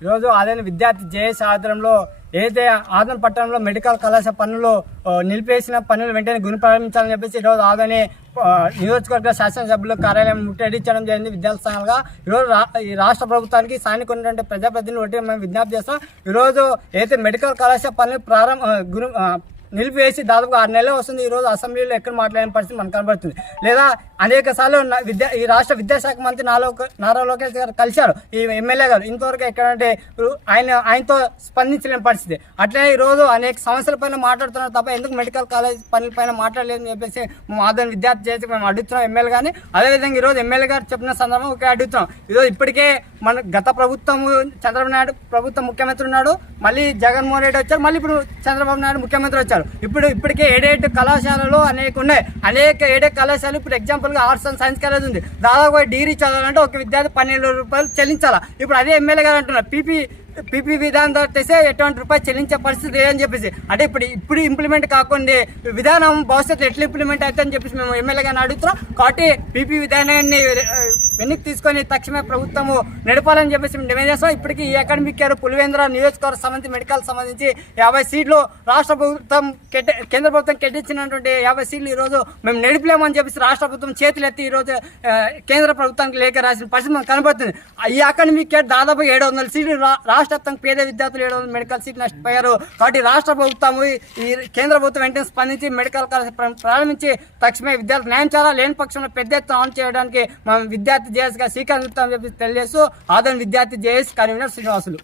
ఈరోజు ఆదాయ విద్యార్థి జేఎస్ ఆధ్వర్యంలో ఏదైతే ఆదరణ పట్టణంలో మెడికల్ కళాశాల పనులు నిలిపేసిన పనులు వెంటనే గుణ ప్రారంభించాలని చెప్పేసి ఈరోజు ఆదాని నియోజకవర్గ శాసనసభ్యులు కార్యాలయం ముట్టడించడం జరిగింది విద్యార్థి సంఘాలుగా ఈరోజు ఈ రాష్ట్ర ప్రభుత్వానికి స్థానిక ఉన్నటువంటి ప్రజాప్రతినిధులు ఒకటి మేము విజ్ఞప్తి చేస్తాం. ఈరోజు ఏదైతే మెడికల్ కళాశాల పనులు ప్రారంభ ఆ, నిలిపివేసి దాదాపు ఆరు నెలలు వస్తుంది. ఈ రోజు అసెంబ్లీలో ఎక్కడ మాట్లాడిన పరిస్థితి మనకు కనబడుతుంది. లేదా అనేక సార్లు విద్యా ఈ రాష్ట్ర విద్యాశాఖ మంత్రి నాలో నారా లోకేష్ గారు కలిశారు. ఈ ఎమ్మెల్యే గారు ఇంతవరకు ఎక్కడంటే ఆయన ఆయనతో స్పందించలేని పరిస్థితి. అట్లనే ఈరోజు అనేక సమస్యల పైన మాట్లాడుతున్నారు తప్ప ఎందుకు మెడికల్ కాలేజ్ పనుల పైన మాట్లాడలేదని చెప్పేసి మేము ఆదరణ విద్యార్థి చేసి మేము అడుగుతున్నాం ఎమ్మెల్యే కానీ అదేవిధంగా ఈరోజు ఎమ్మెల్యే గారు చెప్పిన సందర్భం ఒకే అడుగుతున్నాం. ఈరోజు ఇప్పటికే మన గత ప్రభుత్వం చంద్రబాబు నాయుడు ప్రభుత్వం ముఖ్యమంత్రి ఉన్నాడు మళ్ళీ జగన్మోహన్ రెడ్డి వచ్చారు మళ్ళీ ఇప్పుడు చంద్రబాబు నాయుడు ముఖ్యమంత్రి వచ్చారు. ఇప్పుడు ఇప్పటికే ఏడేడు కళాశాలలు అనేక ఉన్నాయి. అనేక ఏడే కళాశాలలు ఇప్పుడు ఎగ్జాంపుల్గా ఆర్ట్స్ అండ్ సైన్స్ కాలేజ్ ఉంది. దాదాపు డిగ్రీ చదవాలంటే ఒక విద్యార్థి పన్నెండు రూపాయలు చెల్లించాలా? ఇప్పుడు అదే ఎమ్మెల్యే గారు అంటున్నారు పీపీ పీపీ విధానం తెస్తే ఎటువంటి రూపాయలు చెల్లించే పరిస్థితి లేదని చెప్పేసి. అంటే ఇప్పుడు ఇప్పుడు ఇంప్లిమెంట్ కాకుండా విధానం భవిష్యత్తు ఎట్లా ఇంప్లిమెంట్ అవుతుందని చెప్పేసి మేము ఎమ్మెల్యే గారిని అడుగుతున్నాం. కాబట్టి పీపీ విధానాన్ని వెనక్కి తీసుకొని తక్షణమే ప్రభుత్వము నడపాలని చెప్పేసి మేము డిమాండ్ చేస్తాం ఇప్పటికీ ఈ అకాడమిక్ కేర్ పులివేంద్ర నియోజకవర్గ సంబంధించి మెడికల్ సంబంధించి యాభై సీట్లు రాష్ట్ర ప్రభుత్వం కేంద్ర ప్రభుత్వం కెట్టించినటువంటి యాభై సీట్లు ఈరోజు మేము నడిపలేమని చెప్పేసి రాష్ట్ర ప్రభుత్వం చేతులు ఎత్తి ఈరోజు కేంద్ర ప్రభుత్వానికి లేఖ రాసిన పరిస్థితి మనకు కనబడుతుంది. ఈ అకాడమిక్ కేర్ దాదాపు ఏడు వందల సీట్లు రా- రాష్ట్ర వ్యాప్తంగా పేద విద్యార్థులు ఏడు వందల మెడికల్ సీట్లు నష్టపోయారు. కాబట్టి రాష్ట్ర ప్రభుత్వం ఈ కేంద్ర ప్రభుత్వం వెంటనే స్పందించి మెడికల్ కాలేజ్ ప్రారంభించి తక్షణమే విద్యార్థులు న్యాయం చేయాలా? లేని పక్షంలో పెద్ద ఎత్తున ఆన్ చేయడానికి మనం విద్యార్థి జేఎస్గా స్వీకరిస్తామని చెప్పి తెలియజేస్తూ ఆదరణ విద్యార్థి జేఎస్ కన్వీనర్ శ్రీనివాసులు.